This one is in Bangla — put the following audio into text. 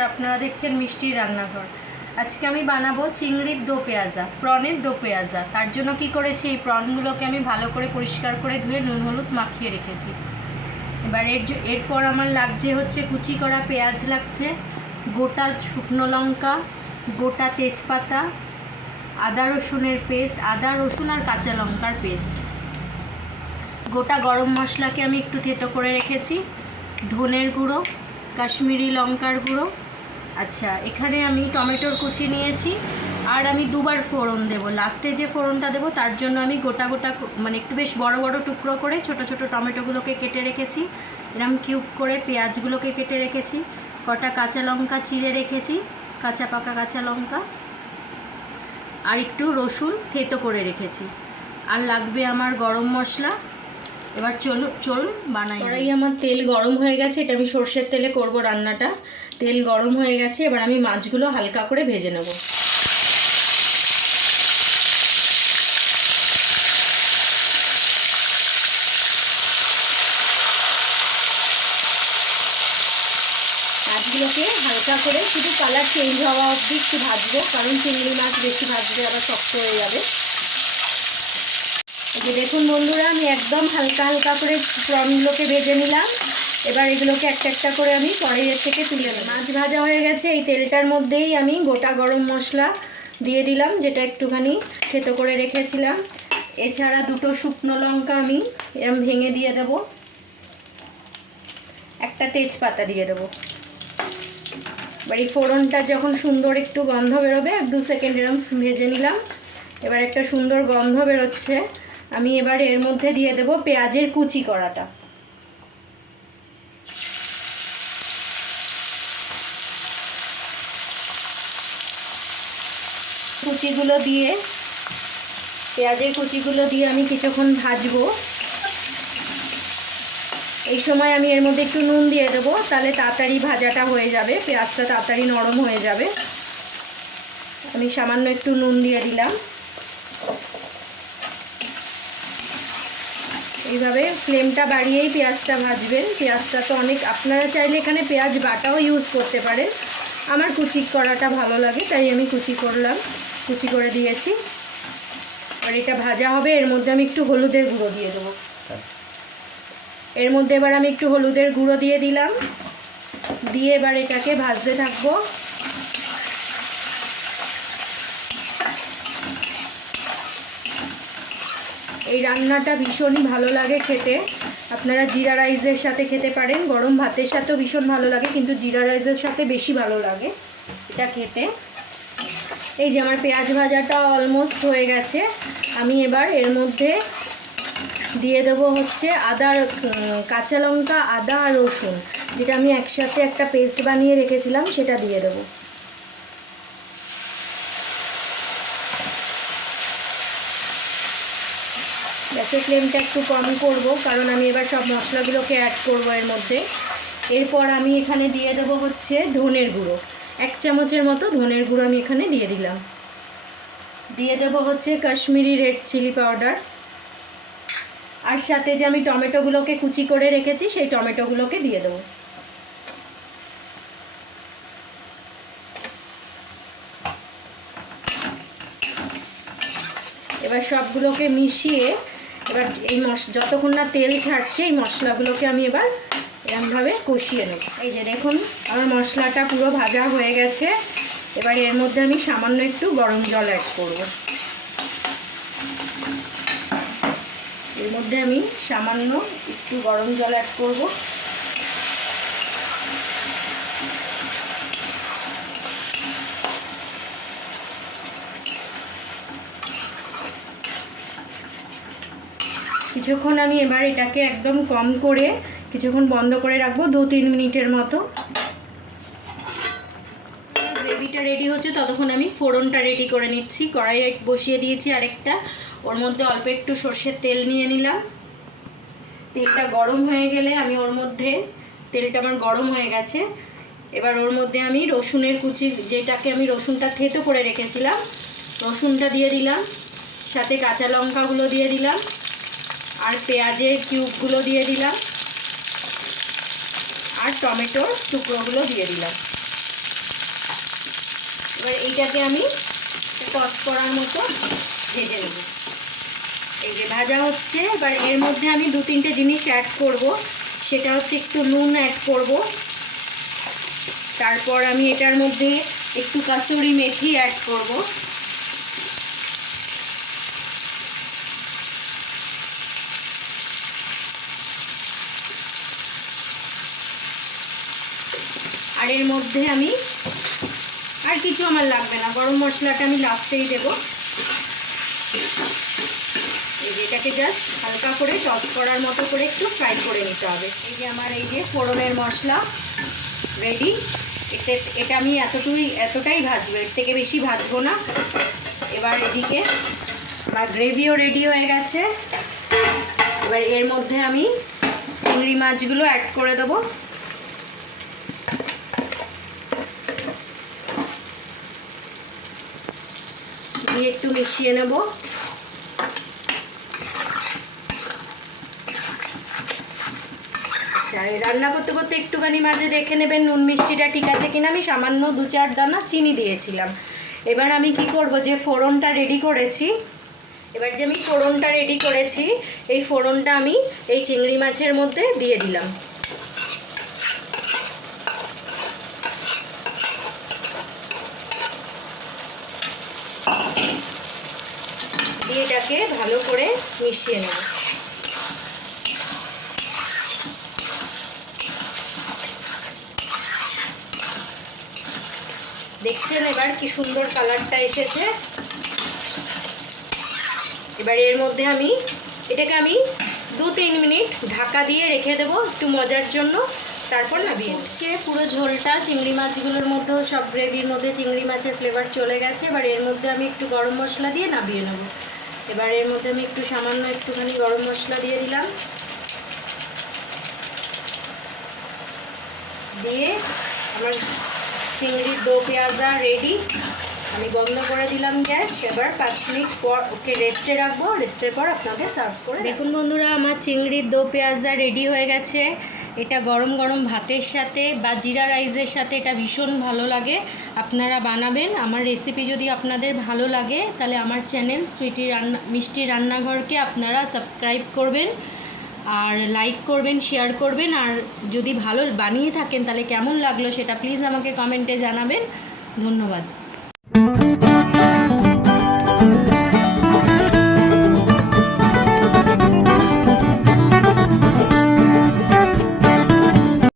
আর আপনারা দেখছেন মিষ্টির রান্নাঘর। আজকে আমি বানাবো চিংড়ির দো পেঁয়াজা, প্রনের দো পেঁয়াজা। তার জন্য কি করেছি, এই প্রনগুলোকে আমি ভালো করে পরিষ্কার করে ধুয়ে নুন হলুদ মাখিয়ে রেখেছি। এবার এরপর আমার লাগছে হচ্ছে কুচি করা পেঁয়াজ লাগছে, গোটা শুকনো লঙ্কা, গোটা তেজপাতা, আদা রসুনের পেস্ট, আদা রসুন আর কাঁচা লঙ্কার পেস্ট, গোটা গরম মশলাকে আমি একটু থেতো করে রেখেছি, ধনের গুঁড়ো, কাশ্মীরি লঙ্কার গুঁড়ো। আচ্ছা, এখানে আমি টমেটোর কুচি নিয়েছি আর আমি দুবার ফোড়ন দেবো। লাস্টে যে ফোড়নটা দেবো তার জন্য আমি গোটা গোটা মানে একটু বেশ বড় বড় টুকরো করে ছোট ছোট টমেটোগুলোকে কেটে রেখেছি, এরকম কিউব করে পেঁয়াজগুলোকে কেটে রেখেছি, কটা কাঁচা লঙ্কা চিড়ে রেখেছি, কাঁচা পাকা কাঁচা লঙ্কা, আর একটু রসুন থেতো করে রেখেছি, আর লাগবে আমার গরম মশলা। এবার চলুন বানাই। কড়াই আমার তেল গরম হয়ে গেছে, এটা আমি সর্ষের তেলে করব রান্নাটা। তেল গরম হয়ে গেছে, এবার আমি মাছগুলো হালকা করে ভেজে নেব। মাছগুলোকে হালকা করে শুধু কালার চেঞ্জ হওয়া অবধি একটু ভাজবো, কারণ চিংড়ি মাছ বেশি ভাজলে আবার শক্ত হয়ে যাবে। এই যে দেখুন বন্ধুরা, আমি একদম হালকা হালকা করে প্রনগুলোকে ভেজে নিলাম। এবার এগুলোকে একটা একটা করে আমি কড়াইয়ের থেকে তুলে নেব। মাছ ভাজা হয়ে গেছে, এই তেলটার মধ্যেই আমি গোটা গরম মশলা দিয়ে দিলাম, যেটা একটুখানি থেতো করে রেখেছিলাম। এছাড়া দুটো শুকনো লঙ্কা আমি এরম ভেঙে দিয়ে দেব, একটা তেজপাতা দিয়ে দেবো। এবার এই ফোড়নটা যখন সুন্দর একটু গন্ধ বেরোবে, 1-2 সেকেন্ড এরম ভেজে নিলাম। এবার একটা সুন্দর গন্ধ বেরোচ্ছে, আমি এবার এর মধ্যে দিয়ে দেব পেঁয়াজের কুচি করাটা। কুচিগুলো দিয়ে, পেঁয়াজের কুচিগুলো দিয়ে আমি কিছুক্ষণ ভাজবো। এই সময় আমি এর মধ্যে একটু নুন দিয়ে দেবো, তাহলে তাড়াতাড়ি ভাজাটা হয়ে যাবে, পেঁয়াজটা তাড়াতাড়ি নরম হয়ে যাবে। আমি সামান্য একটু নুন দিয়ে দিলাম। এইভাবে ফ্লেমটা বাড়িয়েই পেঁয়াজটা ভাজবেন। পেঁয়াজটা তো অনেক, আপনারা চাইলে এখানে পেঁয়াজ বাটাও ইউজ করতে পারেন। আমার কুচি করাটা ভালো লাগে, তাই আমি কুচি করে দিয়েছি। আর এটা ভাজা হবে, এর মধ্যে আমি একটু হলুদের গুঁড়ো দিয়ে দেবো। এর মধ্যে এবার আমি একটু হলুদের গুঁড়ো দিয়ে দিলাম, দিয়ে এবার এটাকে ভাজতে থাকবো। এই রান্নাটা ভীষণই ভালো লাগে খেতে। আপনারা জিরা রাইসের সাথে খেতে পারেন, গরম ভাতের সাথেও ভীষণ ভালো লাগে, কিন্তু জিরা রাইসের সাথে বেশি ভালো লাগে এটা খেতে। এই যে আমার পেঁয়াজ ভাজাটা অলমোস্ট হয়ে গেছে, আমি এবার এর মধ্যে দিয়ে দেবো হচ্ছে কাঁচা লঙ্কা, আদা আর রসুন, যেটা আমি একসাথে একটা পেস্ট বানিয়ে রেখেছিলাম, সেটা দিয়ে দেবো। গ্যাসের ফ্লেমটা একটু কম করব, কারণ আমি এবার সব মশলাগুলোকে অ্যাড করব এর মধ্যে। এরপর আমি এখানে দিয়ে দেবো হচ্ছে ধনের গুঁড়ো, 1 চামচের মতো ধনের গুঁড়ো আমি এখানে দিয়ে দিলাম। দিয়ে দেবো হচ্ছে কাশ্মীরি রেড চিলি পাউডার, আর সাথে যে আমি টমেটোগুলোকে কুচি করে রেখেছি সেই টমেটোগুলোকে দিয়ে দেবো। এবার সবগুলোকে মিশিয়ে, এবার এই যতক্ষণ না তেল ছাড়ছে এই মশলাগুলোকে আমি এবার এরকমভাবে কষিয়ে নেব। এই যে দেখুন আমার মশলাটা পুরো ভাজা হয়ে গেছে। এবার এর মধ্যে আমি সামান্য একটু গরম জল অ্যাড করব। এর মধ্যে আমি সামান্য একটু গরম জল অ্যাড করব। কিছুক্ষণ আমি এবার এটাকে একদম কম করে কিছুক্ষণ বন্ধ করে রাখবো, 2-3 মিনিটের মতো। গ্রেভিটা রেডি হচ্ছে, ততক্ষণ আমি ফোড়নটা রেডি করে নিচ্ছি। কড়াই বসিয়ে দিয়েছি আরেকটা, ওর মধ্যে অল্প একটু সর্ষের তেল নিয়ে নিলাম। তেলটা গরম হয়ে গেলে আমি ওর মধ্যে, তেলটা আমার গরম হয়ে গেছে, এবার ওর মধ্যে আমি রসুনের কুচি, যেটাকে আমি রসুনটা থেতো করে রেখেছিলাম, রসুনটা দিয়ে দিলাম, সাথে কাঁচা লঙ্কাগুলো দিয়ে দিলাম, আর পেঁয়াজের কিউবগুলো দিয়ে দিলাম, আর টমেটোর টুকরোগুলো দিয়ে দিলাম। এবার এইটাকে আমি টস করার মতো ভেজে নেব। এই যে ভাজা হচ্ছে, এবার এর মধ্যে আমি 2-3টে জিনিস অ্যাড করব। সেটা হচ্ছে একটু নুন অ্যাড করব, তারপর আমি এটার মধ্যে একটু কাসুরি মেথি অ্যাড করব, আর এর মধ্যে আমি আর কিছু আমার লাগবে না, গরম মশলাটা আমি লাস্টেই দেব। এটাকে জাস্ট হালকা করে টস করার মতো করে একটু ফ্রাই করে নিতে হবে। এই যে আমার এই যে ফোড়নের মশলা রেডি। এটা আমি এতটাই ভাজবো, এর থেকে বেশি ভাজবো না। এবার এদিকে আমার গ্রেভিও রেডি হয়ে গেছে। এবার এর মধ্যে আমি চিংড়ি মাছগুলো অ্যাড করে দেবো। দিয়ে একটু মিশিয়ে নেব। রান্না করতে করতে একটুখানি মাঝে দেখে নেবেন নুন মিষ্টিটা ঠিক আছে কিনা। আমি সামান্য 2-4 দানা চিনি দিয়েছিলাম। এবার আমি কি করব, যে ফোড়নটা রেডি করেছি, এই ফোড়নটা আমি এই চিংড়ি মাছের মধ্যে দিয়ে দিলাম। দিয়ে এটাকে ভালো করে মিশিয়ে নেব। দেখছেন এবার কি সুন্দর কালারটা এসেছে। এবার এর মধ্যে এটাকে আমি 2-3 মিনিট ঢাকা দিয়ে রেখে দেবো একটু মজার জন্য, তারপর নামিয়ে উঠছে পুরো ঝোলটা। চিংড়ি মাছগুলোর মধ্যেও সব গ্রেভির মধ্যে চিংড়ি মাছের ফ্লেভার চলে গেছে। এবার এর মধ্যে আমি একটু গরম মশলা দিয়ে নামিয়ে নেব। এবার এর মধ্যে আমি সামান্য একটুখানি গরম মশলা দিয়ে দিলাম। দিয়ে আমার চিংড়ির দো পেঁয়াজা রেডি। আমি বন্ধ করে দিলাম গ্যাস। এবার 5 মিনিট পর ওকে রেস্টে রাখবো। রেস্টের পর আপনাকে সার্ভ করে দেখুন বন্ধুরা, আমার চিংড়ির দো পেঁয়াজা রেডি হয়ে গেছে। এটা গরম গরম ভাতের সাথে বা জিরা রাইসের সাথে এটা ভীষণ ভালো লাগে। আপনারা বানাবেন। আমার রেসিপি যদি আপনাদের ভালো লাগে তাহলে আমার চ্যানেল মিষ্টি রান্নাঘরকে আপনারা সাবস্ক্রাইব করবেন, আর লাইক করবেন, শেয়ার করবেন। আর যদি ভালো বানিয়ে থাকেন তাহলে কেমন লাগলো সেটা প্লিজ আমাকে কমেন্টে জানাবেন। ধন্যবাদ।